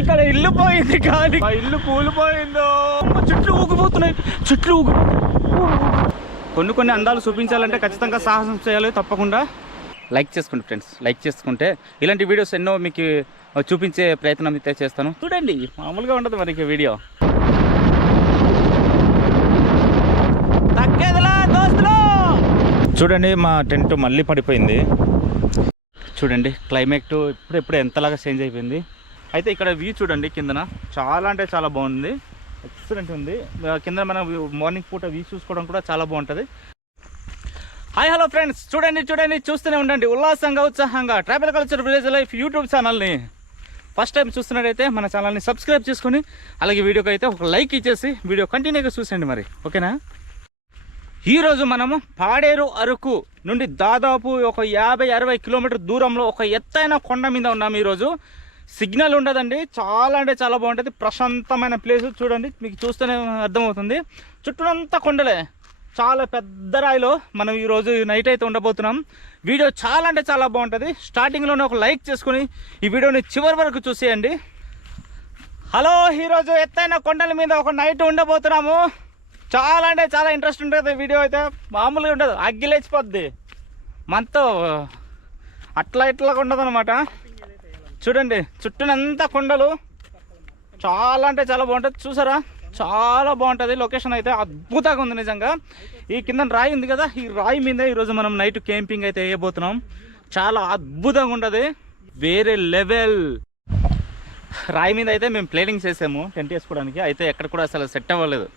ఇక్కడ ఇల్లు పోయింది కానీ. మా ఇల్లు కూలిపోయిందో. చెట్లు ఊగిపోతున్నాయి. చెట్లు ఊగి కొన్ని కొన్ని అందాలు చూపించాలంటే ఖచ్చితంగా సాహసం చేయాలి తప్పకుండా. లైక్ చేసుకోండి ఫ్రెండ్స్ లైక్ చేసుకుంటే ఇలాంటి వీడియోస్ ఎన్నో మీకు చూపించే ప్రయత్నం అయితే చేస్తాను. చూడండి మామూలుగా ఉండదు మనకి వీడియో. తగ్గేదిలా దోస్తులు! చూడండి మా టెంట్ మళ్ళీ పడిపోయింది. చూడండి క్లైమేట్ ఇప్పుడు ఇప్పుడు ఎంతలాగా చేంజ్ అయిపోయింది. అయితే ఇక్కడ వ్యూ చూడండి కిందన. చాలా అంటే చాలా బాగుంది. ఎక్సలెంట్ ఉంది. కింద మనం మార్నింగ్ పూట వ్యూ చూసుకోవడం కూడా చాలా బాగుంటుంది. హాయ్ హలో ఫ్రెండ్స్ చూడండి చూడండి చూస్తూనే ఉండండి. ఉల్లాసంగా ఉత్సాహంగా tribal culture village life YouTube ఛానల్ని ఫస్ట్ టైం చూస్తున్నట్టయితే మన ఛానల్ని సబ్స్క్రైబ్ చేసుకొని అలాగే వీడియోకి అయితే ఒక లైక్ ఇచ్చేసి వీడియో కంటిన్యూగా చూసేయండి మరి. ఓకేనా? ఈరోజు మనము పాడేరు అరకు నుండి దాదాపు ఒక యాభై అరవై కిలోమీటర్ దూరంలో ఒక ఎత్తైన కొండ మీద ఉన్నాము ఈరోజు. సిగ్నల్ ఉండదండి. చాలా అంటే చాలా బాగుంటుంది. ప్రశాంతమైన ప్లేస్ చూడండి. మీకు చూస్తేనే అర్థమవుతుంది. చుట్టూనంతా కొండలే. చాలా పెద్ద రాయిలో మనం ఈరోజు నైట్ అయితే ఉండబోతున్నాం. వీడియో చాలా అంటే చాలా బాగుంటుంది. స్టార్టింగ్లోనే ఒక లైక్ చేసుకుని ఈ వీడియోని చివరి వరకు చూసేయండి. హలో ఈరోజు ఎత్తైన కొండల మీద ఒక నైట్ ఉండబోతున్నాము. చాలా అంటే చాలా ఇంట్రెస్ట్ ఉంటుంది వీడియో అయితే. మామూలుగా ఉండదు. అగ్గి లేచిపోద్ది మనతో అట్లా ఇట్లా ఉండదు అనమాట చూడండి చుట్టూనంతా కొండలు. చాలా అంటే చాలా బాగుంటుంది. చూసారా? చాలా బాగుంటుంది. లొకేషన్ అయితే అద్భుతంగా ఉంది నిజంగా. ఈ కింద రాయి ఉంది కదా? ఈ రాయి మీద ఈరోజు మనం నైట్ క్యాంపింగ్ అయితే వేయబోతున్నాం. చాలా అద్భుతంగా ఉంటుంది. వేరే లెవెల్. రాయి మీద అయితే మేము ప్లేనింగ్ చేసాము. టెంట్ వేసుకోవడానికి. అయితే ఎక్కడ కూడా అసలు సెట్ అవ్వలేదు.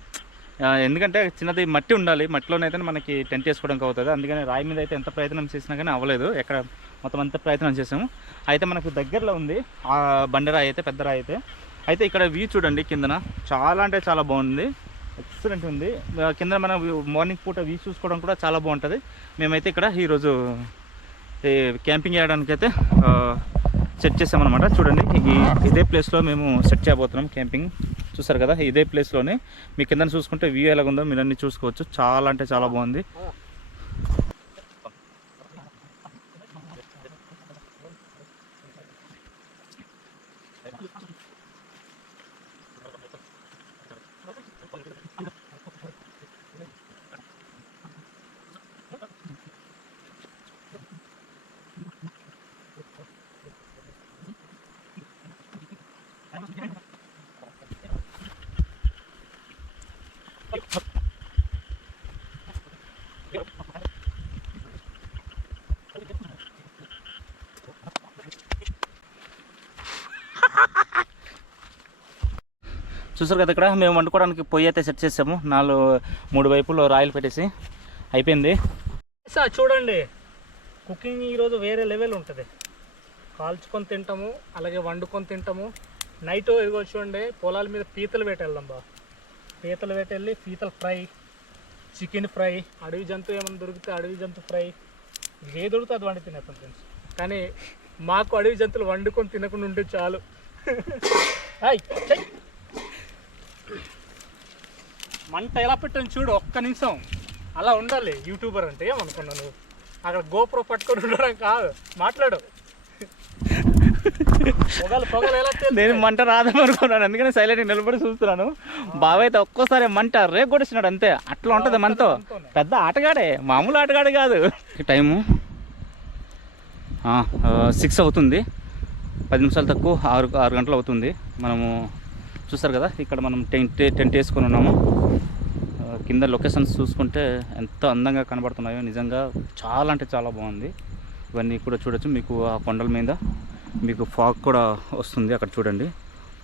ఎందుకంటే చిన్నది మట్టి ఉండాలి. మట్టిలోనైతే మనకి టెంట్ వేసుకోవడానికి అవుతుంది. అందుకని రాయి మీద అయితే ఎంత ప్రయత్నం చేసినా కానీ అవ్వలేదు. ఎక్కడ మొత్తం అంతా ప్రయత్నం చేసాము. అయితే మనకు దగ్గరలో ఉంది ఆ బండరాయి అయితే పెద్ద రాయి అయితే. అయితే ఇక్కడ వ్యూ చూడండి కిందన. చాలా అంటే చాలా బాగుంది. ఎక్సలెంట్ ఉంది. కింద మనం మార్నింగ్ పూట వ్యూ చూసుకోవడం కూడా చాలా బాగుంటుంది. మేమైతే ఇక్కడ ఈరోజు ఈ క్యాంపింగ్ చేయడానికి అయితే సెట్ చేసామన్నమాట. చూడండి ఈ ఇదే ప్లేస్లో మేము సెట్ చేయబోతున్నాం క్యాంపింగ్ చూసారు కదా? ఇదే ప్లేస్లోనే మీ కింద చూసుకుంటే వ్యూ ఎలాగుందో మీరు అన్ని చూసుకోవచ్చు. చాలా అంటే చాలా బాగుంది. చూసారు కదా ఇక్కడ మేము వండుకోవడానికి పొయ్యి అయితే సెట్ చేసాము. నాలుగు మూడు వైపులో రాయిలు పెట్టేసి అయిపోయింది. సార్ చూడండి. కుకింగ్ ఈరోజు వేరే లెవెల్ ఉంటుంది. కాల్చుకొని తింటాము అలాగే వండుకొని తింటాము. నైట్ ఇదిగో చూడండి పొలాల మీద పీతలు పెట్టెళ్దాం బా. పీతలు పెట్టెళ్ళి పీతల ఫ్రై చికెన్ ఫ్రై అడవి జంతువు ఏమైనా దొరికితే అడవి జంతు ఫ్రై. ఏ దొరికితే అది వండి తినేస్తాం ఫ్రెండ్స్. కానీ మాకు అడవి జంతువులు వండుకొని తినకుండా ఉంటే చాలు. మంట ఎలా పెట్టాను చూడు ఒక్క నిమిషం. అలా ఉండాలి యూట్యూబర్ అంటే ఏమనుకున్నాను అక్కడ గోప్రో పట్టుకొని ఉండడం కాదు మాట్లాడు. నేను మంట రాదనుకున్నాను అందుకని సైలెంట్ నిలబడి చూస్తున్నాను. బాబాయ్ అయితే ఒక్కోసారి మంట రేపు కొట్టేసినాడు అంతే. అట్లా ఉంటుంది మనతో. పెద్ద ఆటగాడే మామూలు ఆటగాడే కాదు. టైము సిక్స్ అవుతుంది. పది నిమిషాలు తక్కువ ఆరు ఆరు గంటలు అవుతుంది. మనము చూస్తారు కదా ఇక్కడ మనం టెంట్ టెంట్ వేసుకొని ఉన్నాము. కింద లొకేషన్స్ చూసుకుంటే ఎంత అందంగా కనబడుతున్నాయో నిజంగా చాలా అంటే చాలా బాగుంది. ఇవన్నీ కూడా చూడొచ్చు మీకు ఆ కొండల మీద. మీకు ఫాగ్ కూడా వస్తుంది అక్కడ చూడండి.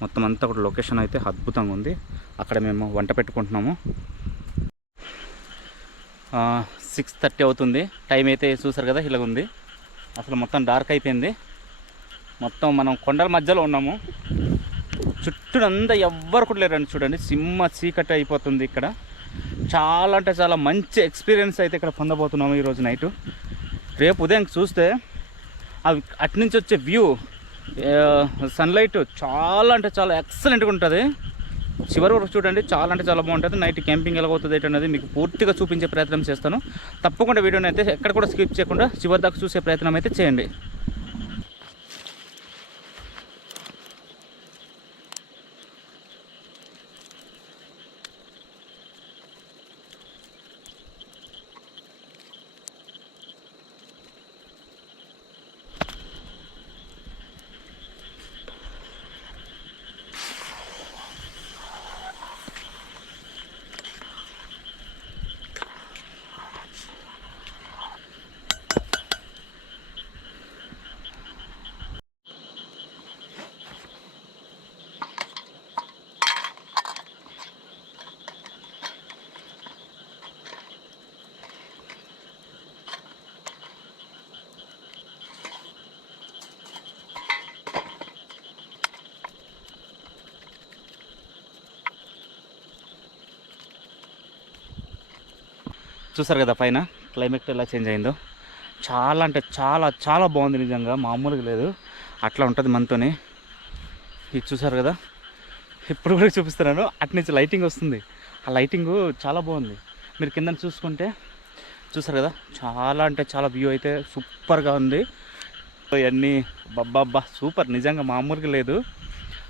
మొత్తం అంతా కూడా లొకేషన్ అయితే అద్భుతంగా ఉంది. అక్కడ మేము వంట పెట్టుకుంటున్నాము. సిక్స్ థర్టీ అవుతుంది. టైం అయితే చూసారు కదా ఇలా ఉంది. అసలు మొత్తం డార్క్ అయిపోయింది. మొత్తం మనం కొండల మధ్యలో ఉన్నాము. చుట్టూనంతా ఎవ్వరు కూడా లేరండి చూడండి. సింహ చీకటి అయిపోతుంది ఇక్కడ. చాలా అంటే చాలా మంచి ఎక్స్పీరియన్స్ అయితే ఇక్కడ పొందబోతున్నాము ఈరోజు నైటు రేపు ఉదయం చూస్తే అవి అటు నుంచి వచ్చే వ్యూ సన్లైట్ చాలా అంటే చాలా ఎక్సలెంట్గా ఉంటుంది. చివరి వరకు చూడండి చాలా అంటే చాలా బాగుంటుంది. నైట్ క్యాంపింగ్ ఎలా అవుతుంది అనేది మీకు పూర్తిగా చూపించే ప్రయత్నం చేస్తాను. తప్పకుండా వీడియోని అయితే ఎక్కడ కూడా స్కిప్ చేయకుండా చివరి దాకా చూసే ప్రయత్నం అయితే చేయండి. చూసారు కదా పైన? క్లైమేట్ ఎలా చేంజ్ అయిందో. చాలా అంటే చాలా చాలా బాగుంది నిజంగా. మామూలుగా లేదు. అట్లా ఉంటుంది మనతోనే. ఇది చూసారు కదా? ఇప్పుడు కూడా చూపిస్తున్నాను. అటు నుంచి లైటింగ్ వస్తుంది. ఆ లైటింగ్ చాలా బాగుంది. మీరు కింద చూసుకుంటే చూసారు కదా? చాలా అంటే చాలా వ్యూ అయితే సూపర్గా ఉంది. ఇవన్నీ బబ్బా సూపర్. నిజంగా మామూలుగా లేదు.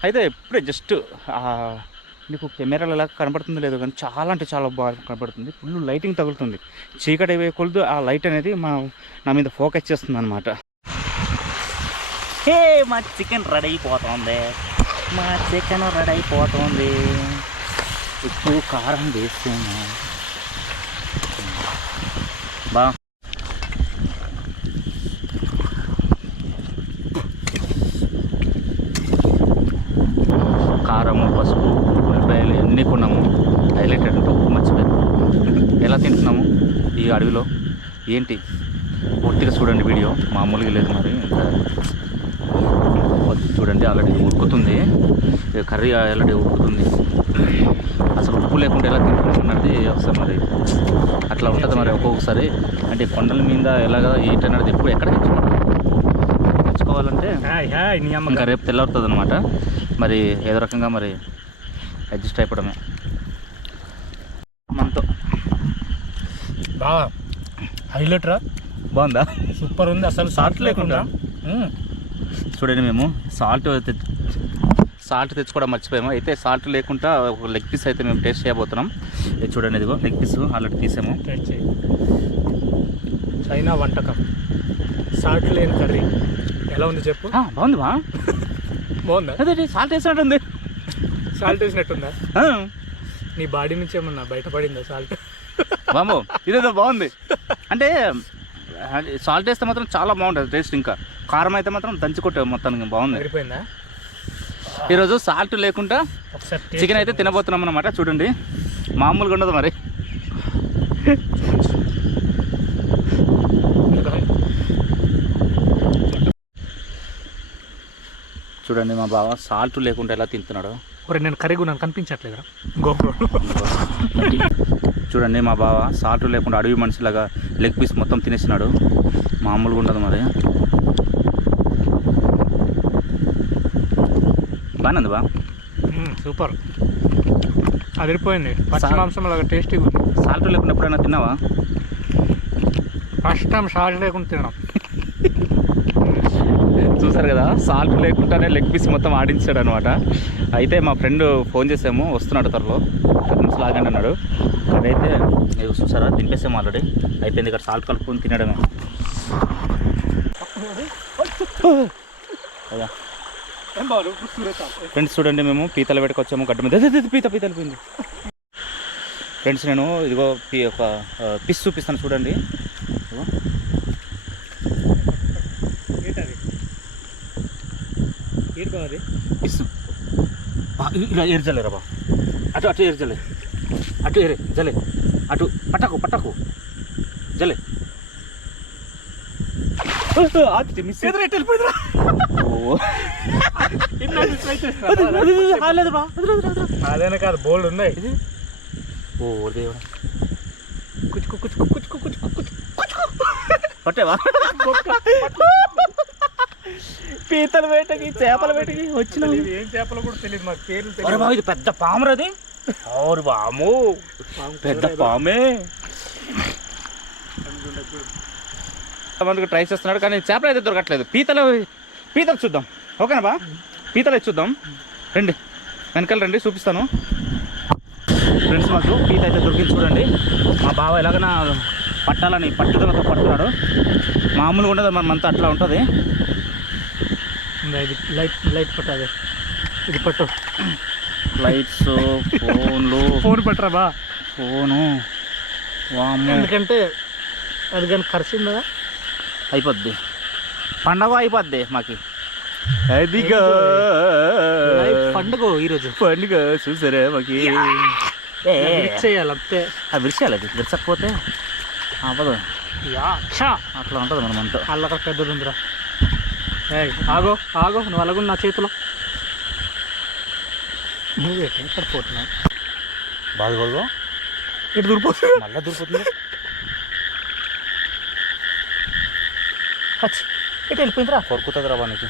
అయితే ఇప్పుడే జస్ట్ మీకు కెమెరాలో ఎలా కనబడుతుందో లేదో కానీ చాలా అంటే చాలా బాగా కనబడుతుంది. ఫుల్ లైటింగ్ తగులుతుంది. చీకటి వేయకూడదు. కొలుదు ఆ లైట్ అనేది మా నా మీద ఫోకస్ చేస్తుంది అనమాట హే మా చికెన్ రెడీ అయిపోతుంది. మా చికెన్ రెడీ అయిపోతుంది. ఉప్పు కారం వేస్తాము బా. కారము పసుపు. ఉల్లిపాయలు ఎన్ని కొన్నాము హైలైట్ అంటే ఉప్పు మర్చిపోయాము ఎలా తింటున్నాము? ఈ అడవిలో. ఏంటి? పూర్తిగా చూడండి వీడియో. మామూలుగా లేదు మరి. ఇంకా చూడండి ఆల్రెడీ ఉడుకుతుంది. కర్రీ ఆల్రెడీ ఉడుకుతుంది. అసలు ఉప్పు లేకుండా ఎలా తింటున్నాం అన్నది ఒకసారి మరి అట్లా ఉంటుంది మరి ఒక్కొక్కసారి. అంటే కొండల మీద ఎలాగా ఏంటి అన్నది ఎప్పుడు ఎక్కడ తెచ్చుకోవాలి తెచ్చుకోవాలంటే ఇంకా రేపు తెల్లవుతుంది అనమాట మరి ఏదో రకంగా మరి అడ్జస్ట్ అయిపోవడమే. మనతో బాగా హైలైట్ రా. బాగుందా? సూపర్ ఉంది అసలు సాల్ట్ లేకుండా. చూడండి మేము సాల్ట్ సాల్ట్ తెచ్చుకోవడం మర్చిపోయాము. అయితే సాల్ట్ లేకుండా ఒక లెగ్ పీస్ అయితే మేము టేస్ట్ చేయబోతున్నాం. ఇది చూడండి ఇదిగో లెగ్ పీస్ ఆల్రెడీ తీసాము. చైనా వంటకం. సాల్ట్ లేని కర్రీ. ఎలా ఉంది చెప్పు? బాగుంది బా బాగుందా? అదే సాల్ట్ వేసినట్టుంది. సాల్ట్ వేసినట్టుందా? నీ బాడీ నుంచి ఏమన్నా బయటపడిందా సాల్ట్? బాంబో ఇదేదో బాగుంది. అంటే సాల్ట్ వేస్తే మాత్రం చాలా బాగుంటుంది టేస్ట్ ఇంకా. కారం అయితే మాత్రం దంచి కొట్టే మొత్తానికి బాగుంది. సరిపోయిందా? ఈరోజు సాల్ట్ లేకుండా చికెన్ అయితే తినబోతున్నాం అనమాట చూడండి. మామూలుగా ఉండదు మరి. చూడండి మా బావ సాల్ట్ లేకుండా ఎలా తింటున్నాడు. ఒరే నేను కర్రీ కూడా కనిపించట్లేదురా. గోపురం చూడండి మా బావ సాల్ట్ లేకుండా అడవి మనిషిలాగా లెగ్ పీస్ మొత్తం తినేసినాడు మామూలుగా ఉండదు మరి. బాగానే ఉంది బా. సూపర్. అదిరిపోయింది పచ్చి సా- మాంసం లాగా టేస్టీగా ఉంది. సాల్ట్ లేకుండా ఎప్పుడైనా తిన్నావా? ఫస్ట్ టైం సాల్ట్ లేకుండా తినడం. చూసారు కదా? సాల్ట్ లేకుండానే లెగ్ పీస్ మొత్తం ఆడించాడు అనమాట అయితే మా ఫ్రెండ్ ఫోన్ చేసాము వస్తున్నాడు త్వరలో. పది లాగండి అన్నాడు. అదైతే మీరు చూసారా? తినిపేసాము ఆల్రెడీ అయిపోయింది ఇక్కడ సాల్ట్ కలుపుకొని తినడమే. కదా? ఫ్రెండ్స్ చూడండి మేము పీతల వేటకు వచ్చాము గడ్డ మీద. పీత పీత వెళ్ళిపోయింది. ఫ్రెండ్స్ నేను ఇదిగో ఒక పిస్ చూపిస్తాను చూడండి ఇదిగో. ఏంటది ఏంటి బావ అది పిస్ ఆ, ఇ- ఇలా ఏర్జలేరా బా అటు అటు ఏర్జలే అటు ఏరే జలే అటు పట్టకు పట్టకు. జలే మిస్ అది, అది. అదేనా కాదు బోల్డ్ ఉన్నాయి. ఓ దేవుడా. కుచుకు కుచుకు కుచుకు కుచుకు కుచుకు పట్టేవా? పీతల వేటకి చేపల వేటకి వచ్చిన. ఏం చేపలు కూడా తెలియదు మాకు పేర్లు తెలియదు. ఇది పెద్ద పామురది అవురు బాము పెద్ద పామే. మందికి ట్రై చేస్తున్నాడు కానీ చేపలు అయితే దొరకట్లేదు. పీతలు పీతలు చూద్దాం. ఓకేనా బా? పీతలు అయితే చూద్దాం. రండి వెనకాల రండి చూపిస్తాను. ఫ్రెండ్స్ మాకు పీత అయితే దొరికింది చూడండి. మా బావ ఎలాగైనా పట్టాలని పట్టుదలతో పడుతున్నాడు మామూలుగా ఉండదు మన మనతో అట్లా ఉంటుంది. ఇది లైట్ లైట్ పట్టు అదే ఇది పట్టు. లైట్స్ ఫోన్లు. ఫోన్ పట్టరా బా? ఫోను. ఎందుకంటే అది కానీ కరిసిందా? అయిపోద్ది. పండగ అయిపోద్ది మాకి. అదిగా పండుగ ఈరోజు పండుగ చూసారా మాకి? ఏ, చేయాలి అంతే. ఆ విరిచాలి అది. విరచకపోతే అవ్వదు అట్లా ఉంటుంది మన మనతో అల్లక పెద్దది ఉందిరా. ఆగో ఆగో నువ్వు అలాగ నా చేతిలో. నువ్వు ఎక్కడ పోతున్నావు బాధపడదు ఇటు దూరిపోతుంది మళ్ళీ దూరిపోతుంది. హచ్ ఇటు వెళ్ళిపోయిందిరా? కొరుకుతుంది రా వానికి.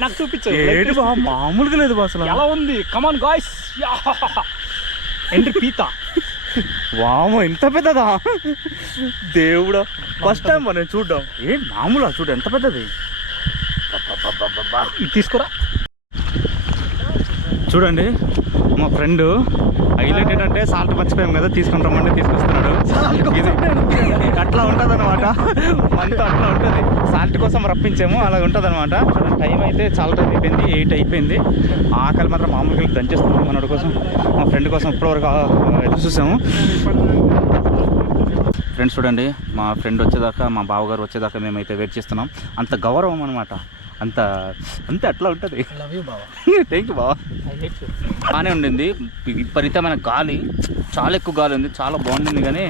నాకు మామూలుగా లేదు అసలు ఎలా ఉంది? కమాన్ గాయస్ ఎంట్రీ పీత? వామ ఎంత పెద్దదా? దేవుడా. ఫస్ట్ టైం నేను చూడ్డాం. ఏ మామూలా చూడు ఎంత పెద్దది? తీసుకురా. చూడండి. మా ఫ్రెండ్ హైలైట్ ఏంటంటే సాల్ట్ మర్చిపోయాం కదా తీసుకుని రమ్మంటే తీసుకొస్తున్నాడు ఇది అట్లా ఉంటుంది అనమాట మనతో అట్లా ఉంటుంది. సాల్ట్ కోసం రప్పించాము అలా ఉంటుంది అనమాట టైం అయితే చాలా టైం అయిపోయింది ఎయిట్ అయిపోయింది. ఆకలి మాత్రం మామూలుగా దంచేస్తున్నాం మనోడి కోసం. మా ఫ్రెండ్ కోసం ఇప్పటివరకు ఎదురు చూసాము. ఫ్రెండ్స్ చూడండి మా ఫ్రెండ్ వచ్చేదాకా మా బావగారు వచ్చేదాకా మేమైతే వెయిట్ చేస్తున్నాం. అంత గౌరవం అనమాట అంత అంతే అట్లా ఉంటుంది. థ్యాంక్ యూ బావ. యూ బాగానే ఉండింది. విపరీతమైన గాలి. చాలా ఎక్కువ గాలి ఉంది. చాలా బాగుండింది కానీ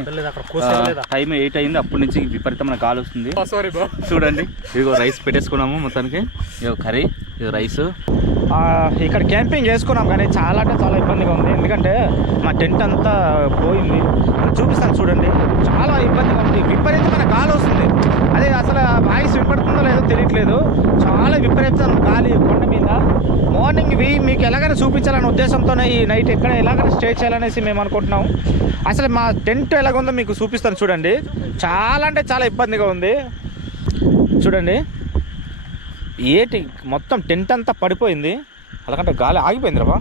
టైం ఎయిట్ అయింది. అప్పటి నుంచి విపరీతమైన గాలి వస్తుంది. సారీ బా చూడండి. ఇదిగో రైస్ పెట్టేసుకున్నాము మొత్తానికి. ఇదిగో కర్రీ ఇది రైస్ ఇక్కడ క్యాంపింగ్ వేసుకున్నాం కానీ చాలా అంటే చాలా ఇబ్బందిగా ఉంది. ఎందుకంటే మా టెంట్ అంతా పోయింది. చూపిస్తాను చూడండి. చాలా ఇబ్బందిగా ఉంది. విపరీతమైన గాలి వస్తుంది. అదే అసలు వాయిస్ వినపడుతుందో లేదో తెలియట్లేదు. చాలా విపరీతం గాలి కొండ మీద. మార్నింగ్ వి మీకు ఎలాగైనా చూపించాలనే ఉద్దేశంతోనే ఈ నైట్ ఎక్కడ ఎలాగైనా స్టే చేయాలనేసి మేము అనుకుంటున్నాం. అసలు మా టెంట్ ఎలాగుందో మీకు చూపిస్తాను చూడండి. చాలా అంటే చాలా ఇబ్బందిగా ఉంది. చూడండి. ఏటి మొత్తం టెంట్ అంతా పడిపోయింది. అలాగంటే గాలి ఆగిపోయింది రా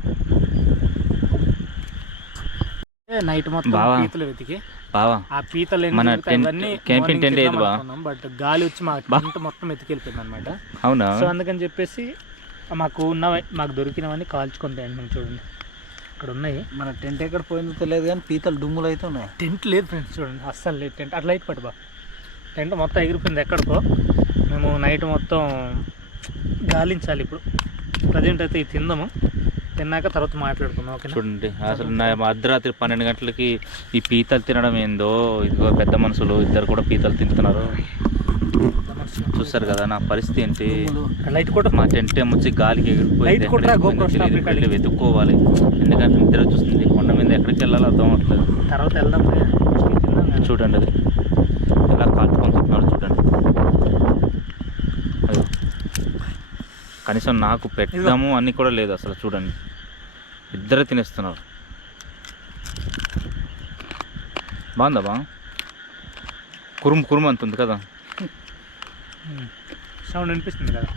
నైట్ మొత్తం. పీతలు వెతికి. బావా. ఆ పీతలు మన camping tent ఏది బా? బట్ గాలి వచ్చి మా. టెంట్ మొత్తం ఎత్తుకెళ్ళిపోయింది అనమాట అవునా? సో అందుకని చెప్పేసి మాకు ఉన్న మాకు దొరికినవన్నీ కాల్చుకొని తింటున్నాం చూడండి. ఇక్కడ ఉన్నాయి. మన టెంట్ ఎక్కడ పోయిందో తెలియదు కానీ పీతలు దుమ్ములు అయితే ఉన్నాయి. టెంట్ లేదు ఫ్రెండ్స్ చూడండి. అస్సలు లేదు టెంట్. అట్లా అయితే పట్టుబా టెంట్ మొత్తం ఎగిరిపోయింది ఎక్కడికో. మేము నైట్ మొత్తం గాలించాలి ఇప్పుడు. ప్రజెంట్ అయితే ఇది తిందాము. తిన్నాక తర్వాత మాట్లాడుకుందాం ఓకేనా? చూడండి అసలు నా అర్ధరాత్రి పన్నెండు గంటలకి ఈ పీతలు తినడం ఏందో ఇదిగో పెద్ద మనుషులు ఇద్దరు కూడా పీతలు తింటున్నారు. చూస్తారు కదా నా పరిస్థితి ఏంటి? లైట్ కూడా మా టెంట్ ఏమొచ్చి గాలికి ఎగిరిపోయింది. వెళ్ళి వెతుక్కోవాలి. ఎందుకంటే నిద్ర చూస్తుంది కొండ మీద ఎక్కడికి వెళ్ళాలో అర్థం అవట్లేదు తర్వాత వెళ్దాం. చూడండి అది. ఎలా కాల్చుకొని చూడండి. కనీసం నాకు పెడదాము అన్నీ కూడా లేదు అసలు చూడండి. ఇద్దరు తినేస్తున్నారు. బాగుందా బా? కురుము కురుము అంత ఉంది కదా. సౌండ్ అనిపిస్తుంది కదా.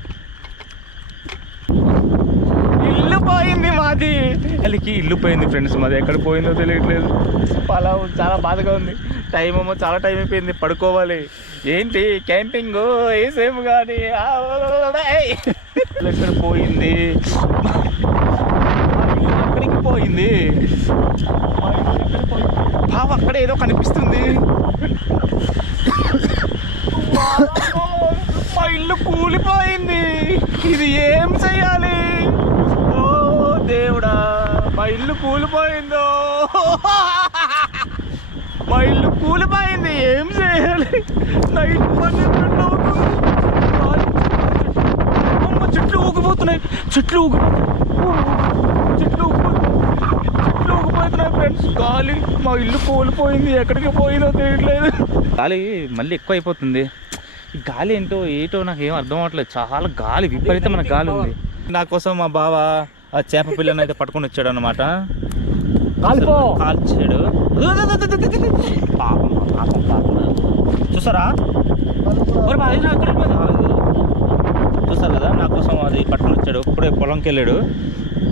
ఇల్లు పోయింది మాది. వాళ్ళకి ఇల్లు పోయింది ఫ్రెండ్స్ మాది. ఎక్కడ పోయిందో తెలియట్లేదు. అలా చాలా బాధగా ఉంది. టైం ఏమో చాలా టైం అయిపోయింది. పడుకోవాలి. ఏంటి క్యాంపింగ్? ఏసేపు కానీ. ఎక్కడ పోయింది. అక్కడికి ఎక్కడికి పోయింది పోయింది? బావ అక్కడ ఏదో కనిపిస్తుంది. మా ఇల్లు కూలిపోయింది. ఇది ఏం చెయ్యాలి? ఓ దేవుడా మా ఇల్లు కూలిపోయిందో? మా ఇల్లు కూలిపోయింది. ఏం చేయాలి నైట్ పన్నెండు ఊగిపోతున్నాయి. చెట్లు చెట్లు చెట్లు ఊగిపోతున్నాయి ఫ్రెండ్స్ గాలి మా ఇల్లు కూలిపోయింది. ఎక్కడికి పోయిందో తెలియట్లేదు. గాలి మళ్ళీ ఎక్కువ అయిపోతుంది ఈ గాలి ఏంటో ఏటో నాకు ఏం అర్థం అవ్వట్లేదు చాలా గాలి విపరీతమైన గాలి ఉంది. నా కోసం మా బావ ఆ చేప పిల్లని అయితే పట్టుకొని వచ్చాడు అనమాట కాల్చాడు. పాపం పాపం పాపం. చూసారా? చూసారు కదా నా కోసం అది పట్టుకొని వచ్చాడు. ఇప్పుడే పొలంకి వెళ్ళాడు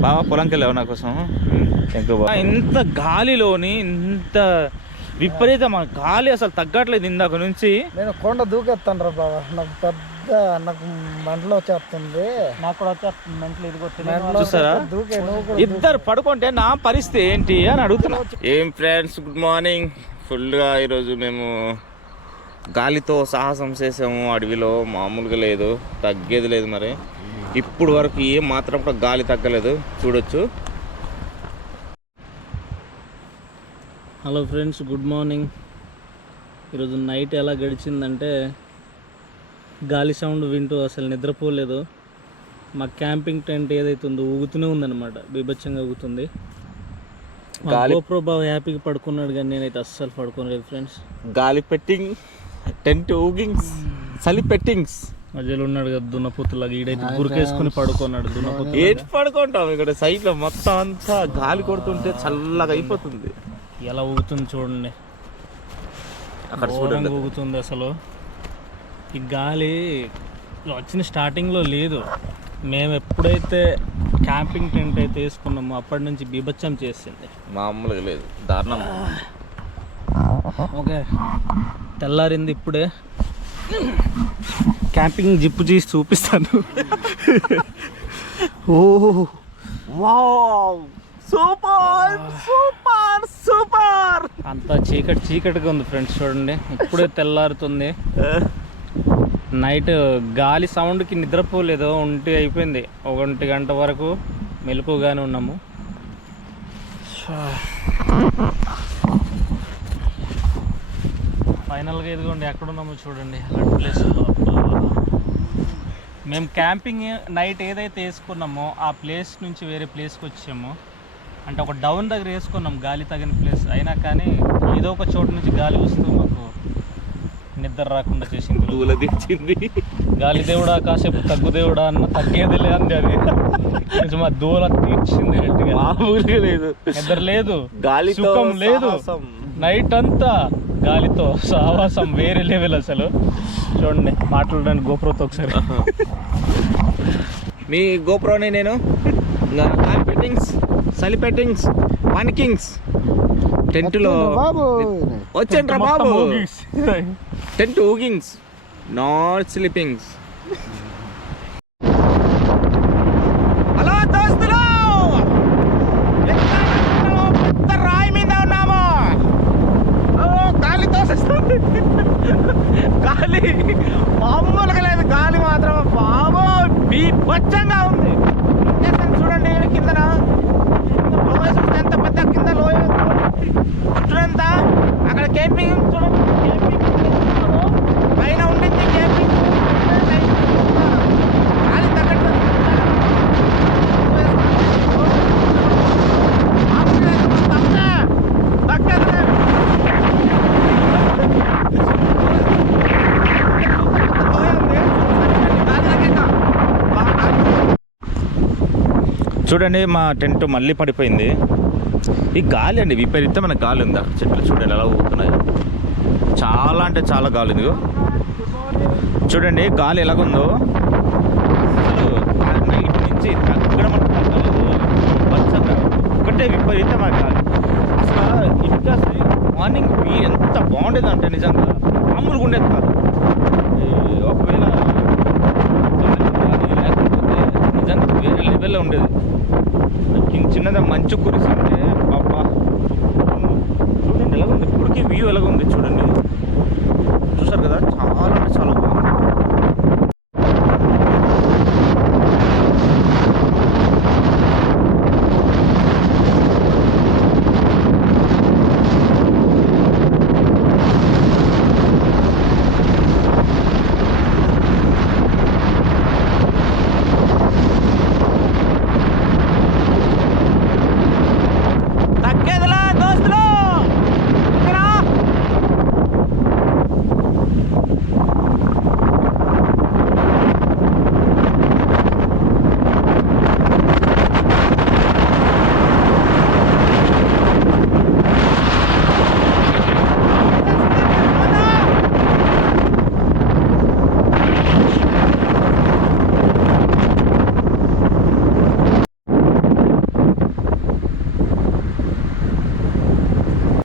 బాగా పొలంకి వెళ్ళావు నా కోసం ఇంత గాలిలోని ఇంత విపరీతమైన గాలి అసలు తగ్గట్లేదు ఇందాక నుంచి. నేను కొండ దూకెత్తాను రా బాబా నాకు పెద్ద నాకు మంటలో వచ్చేస్తుంది. నాకు కూడా వచ్చేస్తుంది మెంటల్ ఇది చూసారా? ఇద్దరు పడుకుంటే నా పరిస్థితి ఏంటి అని అడుగుతున్నా. ఏం ఫ్రెండ్స్ గుడ్ మార్నింగ్. ఫుల్గా ఈరోజు మేము గాలితో సాహసం చేసాము అడవిలో మామూలుగా లేదు తగ్గేది లేదు మరి. ఇప్పుడు వరకు ఏం మాత్రం కూడా గాలి తగ్గలేదు. చూడొచ్చు. Hello friends good morning. ఈరోజు నైట్ ఎలా గడిచిందంటే గాలి సౌండ్ వింటూ అసలు నిద్రపోలేదు. మా క్యాంపింగ్ టెంట్ ఏదైతే ఉందో ఊగుతూనే ఉందన్నమాట. బీభత్సంగా ఊగుతుంది. GoPro బావ హ్యాపీగా పడుకున్నాడు కానీ నేనైతే అస్సలు పడుకోలేదు ఫ్రెండ్స్. గాలి పెట్టింగ్. టెంట్ ఊగింగ్స్. చలి పెట్టింగ్స్. మధ్యలో ఉన్నాడు కదా దున్నపోతులాగా ఈడైతే గురికేసుకుని పడుకున్నాడు దున్నపోతు ఏంటి పడుకుంటాం ఇక్కడ సైడ్లో మొత్తం అంతా గాలి కొడుతుంటే చల్లగా అయిపోతుంది. ఎలా ఊగుతుంది చూడండి. అక్కడ చూడండి. ఊగుతుంది అసలు. ఈ గాలి వచ్చిన స్టార్టింగ్లో లేదు. మేము ఎప్పుడైతే క్యాంపింగ్ టెంట్ అయితే వేసుకున్నామో అప్పటి నుంచి బీభత్సం చేసింది. మామూలుగా లేదు. దారుణం. ఓకే. తెల్లారింది ఇప్పుడే. క్యాంపింగ్ జిప్పు చేసి చూపిస్తాను. Oh wow. Super super super. అంతా చీకటి చీకటిగా ఉంది ఫ్రెండ్స్ చూడండి. ఇప్పుడే తెల్లారుతుంది. నైట్ గాలి సౌండ్కి నిద్రపోలేదు. ఒంటి అయిపోయింది. ఒంటి గంట వరకు మెలకుగానే ఉన్నాము. ఫైనల్గా ఇదిగోండి ఎక్కడ ఉన్నామో చూడండి. అలాంటి ప్లేస్ మేము క్యాంపింగ్ నైట్ ఏదైతే వేసుకున్నామో ఆ ప్లేస్ నుంచి వేరే ప్లేస్కి వచ్చామో. అంటే ఒక డౌన్ దగ్గర వేసుకున్నాం గాలి తగిన ప్లేస్ అయినా కానీ ఏదో ఒక చోటు నుంచి గాలి వస్తూ మాకు. నిద్ర రాకుండా చేసింది. దూల దించింది గాలి దేవుడా కాసేపు తగ్గు దేవుడా అన్న తగ్గేది అంది అది. కొంచెం ఆ దూల తీర్చింది లేదు. నిద్ర లేదు. గాలితో సుఖం లేదు. నైట్ అంతా గాలితో సావాసం వేరే లెవెల్ అసలు. చూడండి మాట్లాడడానికి గోపురతో ఒకసారి. మీ గోప్రోని నేను పెట్టింగ్స్ చలి పెట్టింగ్స్ పనికింగ్స్ టెంట్లో బాబు. వచ్చేంట్రా బాబు. టెంట్ ఊగింగ్స్. నాట్ స్లీపింగ్స్ హలో దోస్తులు పెద్ద రాయి మీద ఉన్నాము ఓ, గాలి తోసేస్తుంది గాలి మామూలుగా లేదు గాలి మాత్రం బాబో బీభత్సంగా ఉంది లొకేషన్ చూడండి కిందన కింద లోయ చూస్తే ఎంత పెద్ద కింద లోయ చూడంత అక్కడ క్యాంపింగ్ చూడండి క్యాంపింగ్ చేస్తున్నాము. పైన ఉండింది క్యాంపింగ్ గాలి తగ్గట్టు చూడండి మా టెంట్ మళ్ళీ పడిపోయింది. ఈ గాలి అండి విపరీతమైన గాలి ఉందా. చెట్లు చూడండి ఎలా ఊగుతున్నాయి. చాలా అంటే చాలా గాలి ఉంది. చూడండి గాలి ఎలాగుందో. అసలు నైట్ నుంచి తగ్గడం అంటే తగ్గలేదు. పచ్చగా ఒకటే విపరీతమైన గాలి. అసలు ఇంకా మార్నింగ్ ఎంత బాగుండేది అంటే నిజంగా. మామూలుగా ఉండేది కాదు ఈ ఒకవేళ గాలి లేకపోతే నిజంగా వేరే లెవెల్లో ఉండేది. కింద చిన్నదా మంచు కురిసింది.